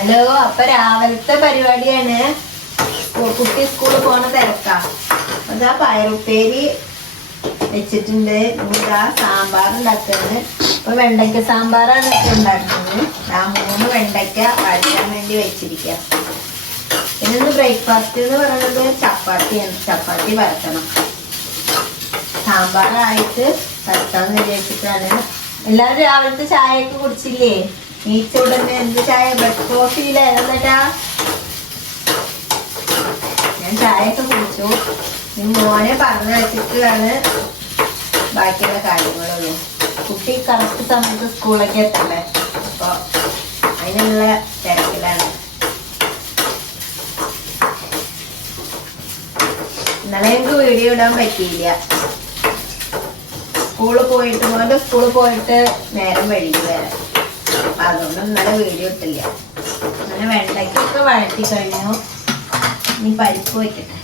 Hello അപ്പൊ രാവിലത്തെ പരിപാടിയാണ്. കുട്ടി സ്കൂളിൽ പോണ തിരക്കാ. അതാ പയറുപ്പേരി വെച്ചിട്ടുണ്ട്. ഇതാ സാമ്പാർ ഉണ്ടാക്കുന്നത് ഇപ്പൊ വെണ്ടയ്ക്ക സാമ്പാറാണ് ഉണ്ടാക്കുന്നത്. ആ മൂന്ന് വെണ്ടയ്ക്ക വഴറ്റാൻ വേണ്ടി വെച്ചിരിക്കുക പിന്നെ ബ്രേക്ക്ഫാസ്റ്റ് എന്ന് പറയുന്നത്? ചപ്പാത്തിയാണ്. ചപ്പാത്തി വരക്കണം സാമ്പാറായിട്ട് വരട്ടാന്ന് വിചാരിച്ചിട്ടാണ്. എല്ലാവരും രാവിലത്തെ ചായയൊക്കെ കുടിച്ചില്ലേ? നീച്ച ഉടനെ എന്ത് ചായ? ബ്രെഡ് കോഫിയിലെ എന്നിട്ടാ? ഞാൻ ചായയൊക്കെ കുടിച്ചു. ഈ മോനെ പറഞ്ഞു വെച്ചിട്ടാണ് ബാക്കിയുള്ള കാര്യങ്ങളുള്ളൂ കുട്ടി കറക്റ്റ് സമയത്ത് സ്കൂളിലേക്ക് എത്തണ്ടേ? അപ്പൊ അതിനുള്ള തിരക്കിലാണ്. ഇന്നലെ എനിക്ക് വീഡിയോ ഇടാൻ പറ്റിയില്ല. സ്കൂളിൽ പോയിട്ട് മോന്റെ സ്കൂളിൽ പോയിട്ട് നേരം വൈകി വരാം അപ്പൊ അതുകൊണ്ട് ഇന്നലെ വീഡിയോ ഇട്ടില്ല. അങ്ങനെ വെണ്ടയ്ക്കൊക്കെ വഴറ്റി കഴിഞ്ഞു. ഇനി പരിപ്പ് വയ്ക്കട്ടെ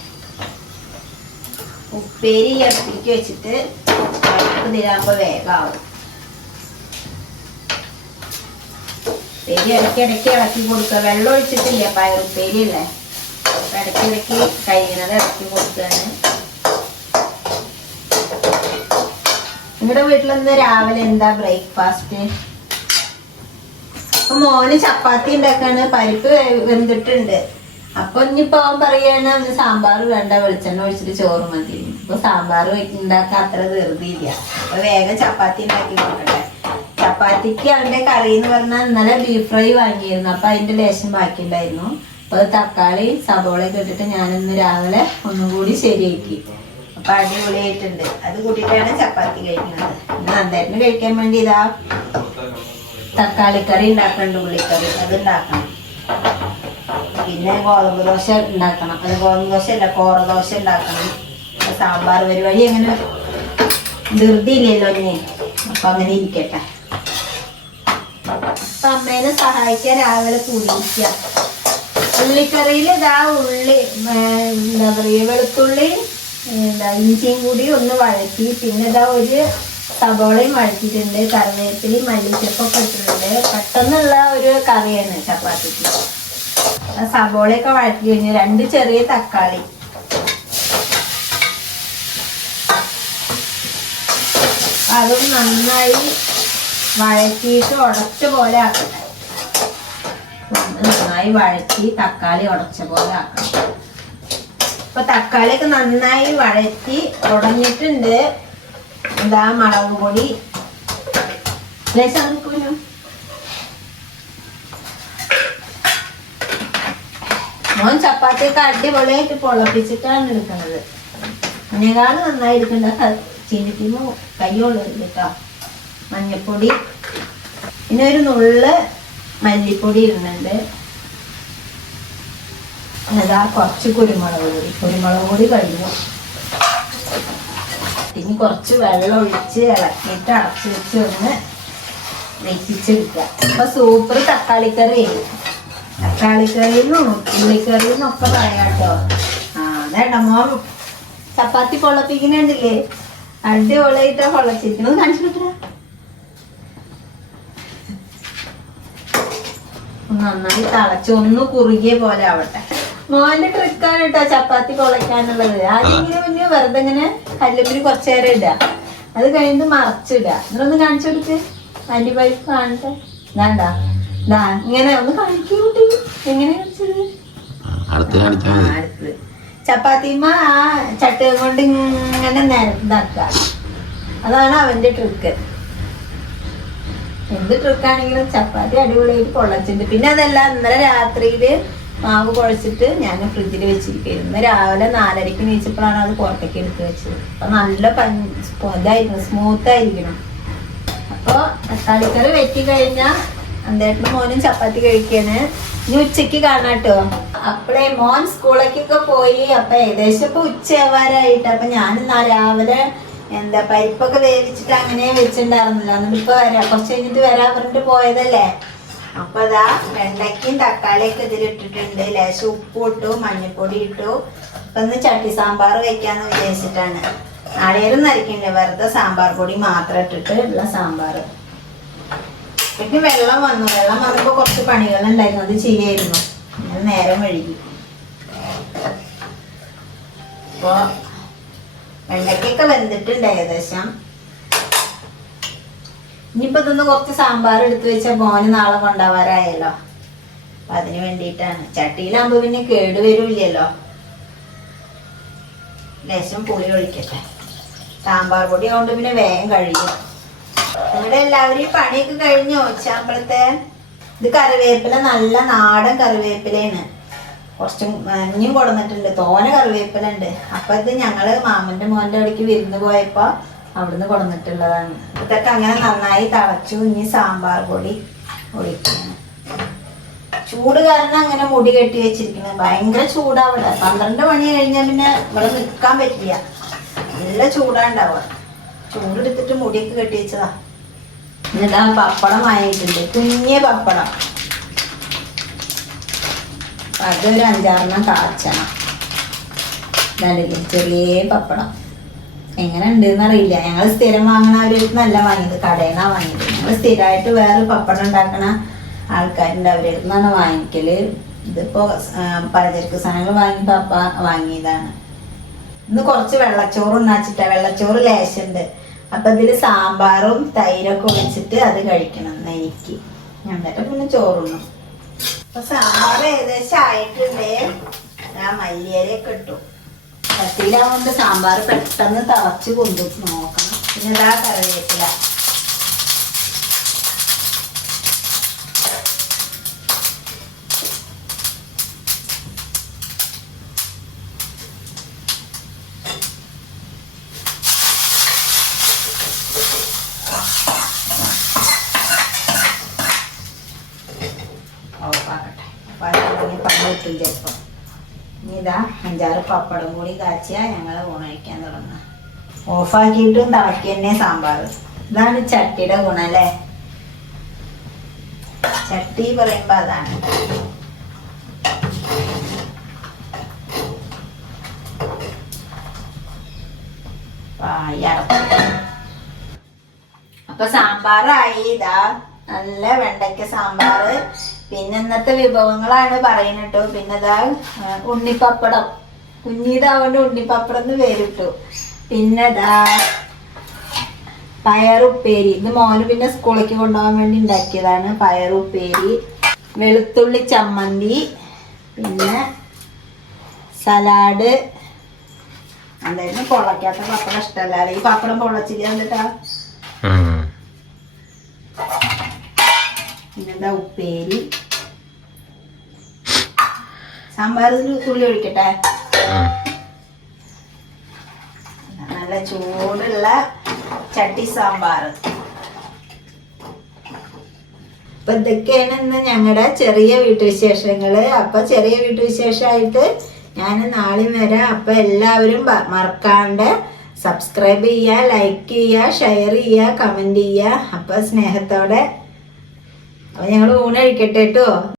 ഉപ്പേരി ഇറക്കിക്ക് വെച്ചിട്ട് പരിപ്പ് തിരാകുമ്പോ വേഗമാവും. ഉപ്പേരി ഇടയ്ക്ക് ഇടയ്ക്ക് ഇളക്കി കൊടുക്കുക. വെള്ളം ഒഴിച്ചിട്ടില്ല പയർ ഉപ്പേരി അല്ലേ? അപ്പൊ ഇടയ്ക്ക് ഇടയ്ക്ക് കഴിയുന്നത് ഇറക്കി കൊടുക്കുകയാണ്. നിങ്ങളുടെ വീട്ടിലെന്ന് രാവിലെ എന്താ ബ്രേക്ക്ഫാസ്റ്റ്? അപ്പൊ മോന് ചപ്പാത്തി ഉണ്ടാക്കാണ് പരിപ്പ് വെന്തിട്ടുണ്ട്. അപ്പൊ ഇനിയിപ്പോ അവൻ പറയാണ് അവന് സാമ്പാർ വേണ്ട വെളിച്ചെണ്ണ ഒഴിച്ചിട്ട് ചോറ് മതി. അപ്പൊ സാമ്പാർ ഉണ്ടാക്കാൻ അത്ര ധൃതിയില്ല അപ്പൊ വേഗം ചപ്പാത്തി ഉണ്ടാക്കി കൊടുക്കട്ടെ. ചപ്പാത്തിക്ക് അവന്റെ കറി എന്ന് പറഞ്ഞാൽ ഇന്നലെ ബീഫ് ഫ്രൈ വാങ്ങിയിരുന്നു. അപ്പൊ അതിന്റെ ലേശം ബാക്കി ഉണ്ടായിരുന്നു അപ്പൊ തക്കാളി സബോളയൊക്കെ ഇട്ടിട്ട് ഞാൻ ഇന്ന് രാവിലെ ഒന്നും കൂടി ശരിയാക്കി. അപ്പൊ അടിപൊളിയായിട്ടുണ്ട്. അത് കൂട്ടിയിട്ടാണ് ചപ്പാത്തി കഴിക്കുന്നത്. ഇന്ന് നന്നായിട്ട് കഴിക്കാൻ വേണ്ടി ഇതാ. തക്കാളിക്കറി ഉണ്ടാക്കുന്നുണ്ട് ഉള്ളിക്കറി അത് ഉണ്ടാക്കണം. പിന്നെ ഗോതമ്പ് ദോശ ഉണ്ടാക്കണം. അത് ഗോതമ്പ് ദോശ അല്ല കോറ ദോശ ഉണ്ടാക്കണം. സാമ്പാർ പരിപാടി അങ്ങനെ ധൃതിയില്ലല്ലോ ഇനി. അപ്പൊ അങ്ങനെ ഇരിക്കട്ടെ. അപ്പൊ അമ്മേനെ സഹായിക്കാൻ രാവിലെ കൂടിയിരിക്കുക ഉള്ളിക്കറിയിൽ ഇതാ ഉള്ളി എന്താ പറയുക വെളുത്തുള്ളി എന്താ ഇഞ്ചിയും കൂടി ഒന്ന് വഴറ്റി. പിന്നെ ഇതാ ഒരു സബോളയും വഴറ്റിയിട്ടുണ്ട് കറിവേപ്പിലയും മല്ലിച്ചപ്പൊക്കെ ഇട്ടിട്ടുണ്ട്. പെട്ടെന്നുള്ള ഒരു കറിയാണ് ചപ്പാത്തിക്ക്. സബോളയൊക്കെ വഴറ്റി കഴിഞ്ഞു രണ്ട് ചെറിയ തക്കാളി. അതും നന്നായി വഴറ്റിയിട്ട് ഉടച്ച പോലെ ആക്കട്ടെ നന്നായി വഴറ്റി തക്കാളി ഉടച്ച പോലെ ആക്കണം. അപ്പൊ തക്കാളിയൊക്കെ നന്നായി വഴറ്റി ഉടഞ്ഞിട്ടുണ്ട്. എന്താ മുളക് പൊടി? ലേശം മോൻ ചപ്പാത്തിയൊക്കെ അടിപൊളിയായിട്ട് പൊളപ്പിച്ചിട്ടാണ് എടുക്കുന്നത് അതിനേക്കാളും നന്നായി എടുക്കേണ്ട ചീനിക്കുമ്പോ കയ്യോളം കേട്ടോ. മഞ്ഞപ്പൊടി. പിന്നെ ഒരു നുള്ള് മല്ലിപ്പൊടി ഇടുന്നുണ്ട്. അതാ കുറച്ച് കുരുമുളക് പൊടി. കുരുമുളക് പൊടി കഴിഞ്ഞു. ഇനി കുറച്ച് വെള്ളം ഒഴിച്ച് ഇളക്കിയിട്ട് അടച്ച് വെച്ച് ഒന്ന് വെച്ചിച്ചെടുക്കുക അപ്പൊ സൂപ്പർ തക്കാളി കറി തക്കാളിക്കറി. തക്കാളിക്കറിന്നും ഉള്ളിക്കറിന്നും ഒക്കെ പറയാട്ടോ ആ അതേട്ടാ മോൻ ചപ്പാത്തി പൊള്ളപ്പിക്കുന്നുണ്ടല്ലേ? അടിപൊളിയായിട്ടാ പൊള്ളച്ചിരിക്കുന്നത് കാണിച്ചു കിട്ടാ നന്നായി തളച്ച് ഒന്ന് കുറുകിയ പോലെ ആവട്ടെ. മോന്റെ ട്രിക്കാണ് കേട്ടോ ചപ്പാത്തി കൊളയ്ക്കാനുള്ളത് ആദ്യം ഇങ്ങനെ പിന്നെ വെറുതെ ഇങ്ങനെ കല്ലുമ്പിരി കുറച്ചു നേരം ഇടുക അത് കഴിഞ്ഞ് മറച്ചിടുക എന്നൊന്ന് കാണിച്ചു കൊടുക്ക്. അരി പൈപ്പ് കാണട്ടെ. ദാ ഇങ്ങനെ ഒന്ന് കാണിക്കൂ എങ്ങനെ കാണിച്ചത്? അടുത്ത് ചപ്പാത്തിമ്മ ആ ചട്ടകം കൊണ്ട് ഇങ്ങനെ നിരത്താക്കുക അതാണ് അവന്റെ ട്രിക്ക് എന്ത് ട്രിക്കാണെങ്കിലും ചപ്പാത്തി അടിപൊളിയായിട്ട് പൊള്ളച്ചിട്ടുണ്ട്. പിന്നെ അതല്ല ഇന്നലെ രാത്രിയിൽ മാവ് കുഴച്ചിട്ട് ഞാൻ ഫ്രിഡ്ജിൽ വെച്ചിരിക്കുകയായിരുന്നു ഇന്ന് രാവിലെ നാലരയ്ക്ക് നീച്ചപ്പോഴാണ് അത് പുറത്തേക്ക് എടുത്ത് വെച്ചത്. അപ്പൊ നല്ല ഇതായിരിക്കണം ഇതായിരുന്നു സ്മൂത്ത് ആയിരിക്കണം. അപ്പൊ തക്കാളിക്കറി വെറ്റി കഴിഞ്ഞാൽ അന്തേട്ടനും മോനും ചപ്പാത്തി കഴിക്കാണ്. ഇനി ഉച്ചയ്ക്ക് കാണാട്ടോ അപ്പളേ മോൻ സ്കൂളിലേക്കൊക്കെ പോയി. അപ്പൊ ഏകദേശം ഇപ്പൊ ഉച്ചയാവാറായിട്ട് അപ്പൊ ഞാൻ ഇന്നാ രാവിലെ എന്താ പരിപ്പൊക്കെ വേവിച്ചിട്ട് അങ്ങനെ വെച്ചിട്ടുണ്ടായിരുന്നില്ല. എന്നിട്ട് ഇപ്പൊ വരാം. കുറച്ച് കഴിഞ്ഞിട്ട് വരാൻ പറഞ്ഞിട്ട് പോയതല്ലേ? അപ്പൊ അതാ വെണ്ടയ്ക്കും തക്കാളിയൊക്കെ ഇതിലിട്ടിട്ടുണ്ട്. ലേശം ഉപ്പ് ഇട്ടു മഞ്ഞൾപ്പൊടി ഇട്ടു. ഇപ്പൊ ഒന്ന് ചട്ടി സാമ്പാർ വെക്കാന്ന് വിചാരിച്ചിട്ടാണ്. നാളികേരം നരക്കണ്ടേ വെറുതെ സാമ്പാർ പൊടി മാത്രം ഇട്ടിട്ട് ഉള്ള സാമ്പാർ പിന്നെ വെള്ളം വന്നു. വെള്ളം വന്നപ്പോ കുറച്ച് പണികളുണ്ടായിരുന്നു. അത് ചെയ്യായിരുന്നു. ഞാൻ നേരം വഴുകി അപ്പൊ വെണ്ടയ്ക്കൊക്കെ വെന്തിട്ടുണ്ട് ഏകദേശം. ഇനിയിപ്പോ ഇതൊന്ന് കുറച്ച് സാമ്പാർ എടുത്തു വെച്ചാൽ മോന് നാളെ കൊണ്ടുപോകാറായല്ലോ. അപ്പൊ അതിന് വേണ്ടിയിട്ടാണ്. ചട്ടിയിലാകുമ്പോ പിന്നെ കേട് വരൂല്ലല്ലോ. ലേശം പുളി ഒഴിക്കട്ടെ. സാമ്പാർ പൊടി കൊണ്ട് പിന്നെ വേഗം കഴിയും. ഇവിടെ എല്ലാവരും ഈ പണിയൊക്കെ കഴിഞ്ഞോ? ചാമ്പളത്തെ ഇത് കറിവേപ്പില നല്ല നാടൻ കറിവേപ്പിലയാണ് കുറച്ച് മഞ്ഞും കൊടുന്നിട്ടുണ്ട്. തോന കറിവേപ്പില ഉണ്ട് അപ്പൊ ഇത് ഞങ്ങൾ മാമന്റെ മോന്റെ അവിടേക്ക് വിരുന്ന് പോയപ്പോ അവിടുന്ന് കൊടുന്നിട്ടുള്ളതാണ് ഇതൊക്കെ അങ്ങനെ നന്നായി തിളച്ചു ഇനി സാമ്പാർ പൊടി ഒഴിക്കുകയാണ്. ചൂട് കാരണം അങ്ങനെ മുടി കെട്ടി വെച്ചിരിക്കുന്നത് ഭയങ്കര ചൂടാ ഇവിടെ പന്ത്രണ്ട് മണി കഴിഞ്ഞാൽ പിന്നെ ഇവിടെ നിൽക്കാൻ പറ്റില്ല. നല്ല ചൂടാണ്ടാവുക ചൂടെടുത്തിട്ട് മുടിയൊക്കെ കെട്ടി വെച്ചതാ. എന്നിട്ട് ആ പപ്പടം വാങ്ങിയിട്ടുണ്ട്. കുഞ്ഞിയ പപ്പടം. അതൊരു അഞ്ചാറെണ്ണം കാച്ചണം. ചെറിയ പപ്പടം. എങ്ങനെ ഉണ്ടെന്ന് അറിയില്ല. ഞങ്ങൾ സ്ഥിരം വാങ്ങണ ഒരു നല്ല വാങ്ങിയത്. കടയിൽ വാങ്ങിയത്. ഞങ്ങൾ സ്ഥിരമായിട്ട് വേറെ പപ്പടം ഉണ്ടാക്കണ ആൾക്കാരുണ്ട്. അവരുടെ അടുത്ത് നിന്നാണ് വാങ്ങിക്കൽ. ഇതിപ്പോ പലചരക്ക് സാധനങ്ങൾ വാങ്ങി പപ്പ വാങ്ങിയതാണ്. ഇന്ന് കുറച്ച് വെള്ളച്ചോറ് ഉണ്ടാച്ചിട്ട വെള്ളച്ചോറ് ലേശുണ്ട്. അപ്പൊ ഇതിൽ സാമ്പാറും തൈരൊക്കെ ഒഴിച്ചിട്ട് അത് കഴിക്കണം എനിക്ക് എന്നിട്ട് പിന്നെ ചോറുണ്ണും. അപ്പൊ സാമ്പാർ ഏകദേശം ആയിട്ടുണ്ട്. ആ മല്ലിയരയൊക്കെ ഇട്ടു. കത്തിയിലാവുകൊണ്ട് സാമ്പാർ പെട്ടെന്ന് തിളച്ച് കൊണ്ടു നോക്കണം. പിന്നെ ഇതാ കറിവേപ്പില. ഓഫാക്കട്ടെ ഇതാ അഞ്ചാറ് പപ്പടം കൂടി കാച്ചിയാൽ ഞങ്ങൾ ഊണഴിക്കാൻ തുടങ്ങുക. ഓഫാക്കിയിട്ടും തിളക്കി തന്നെ സാമ്പാർ. ഇതാണ് ചട്ടിയുടെ ഗുണം അല്ലേ? ചട്ടി പറയുമ്പോ അതാണ്. പായി. അപ്പൊ സാമ്പാറായി. ഇതാ നല്ല വെണ്ടയ്ക്ക സാമ്പാറ്. പിന്നെ ഇന്നത്തെ വിഭവങ്ങളാണ് പറയുന്നത് കേട്ടോ പിന്നെ ഇതാ ഉണ്ണിപ്പപ്പടം. കുഞ്ഞിതാവണ്ട് ഉണ്ണിപ്പപ്പടം എന്ന് പേരിട്ടു. പിന്നെ ഇതാ പയറുപ്പേരി. ഇത് മോന് പിന്നെ സ്കൂളിലേക്ക് കൊണ്ടുപോകാൻ വേണ്ടി ഉണ്ടാക്കിയതാണ് പയറുപ്പേരി. വെളുത്തുള്ളി ചമ്മന്തി. പിന്നെ സലാഡ്. എന്തായാലും പൊള്ളക്കാത്ത പപ്പടം ഇഷ്ടമല്ല. അല്ലെങ്കിൽ പപ്പടം പൊള്ളച്ചില്ല പിന്നെന്താ ഉപ്പേരി. സാമ്പാറിൽ തുള്ളി ഒഴിക്കട്ടെ? നല്ല ചൂടുള്ള ചട്ടി സാമ്പാർ. അപ്പൊ ഇതൊക്കെയാണ് ഇന്ന് ഞങ്ങളുടെ ചെറിയ വീട്ടുവിശേഷങ്ങൾ. അപ്പൊ ചെറിയ വീട്ടുവിശേഷമായിട്ട് ഞാൻ നാളെ വരാം. അപ്പൊ എല്ലാവരും മറക്കാണ്ട് സബ്സ്ക്രൈബ് ചെയ്യുക ലൈക്ക് ചെയ്യുക ഷെയർ ചെയ്യുക കമന്റ് ചെയ്യുക അപ്പൊ സ്നേഹത്തോടെ അപ്പൊ ഞങ്ങൾ ഊണ് കഴിക്കട്ടെ കേട്ടോ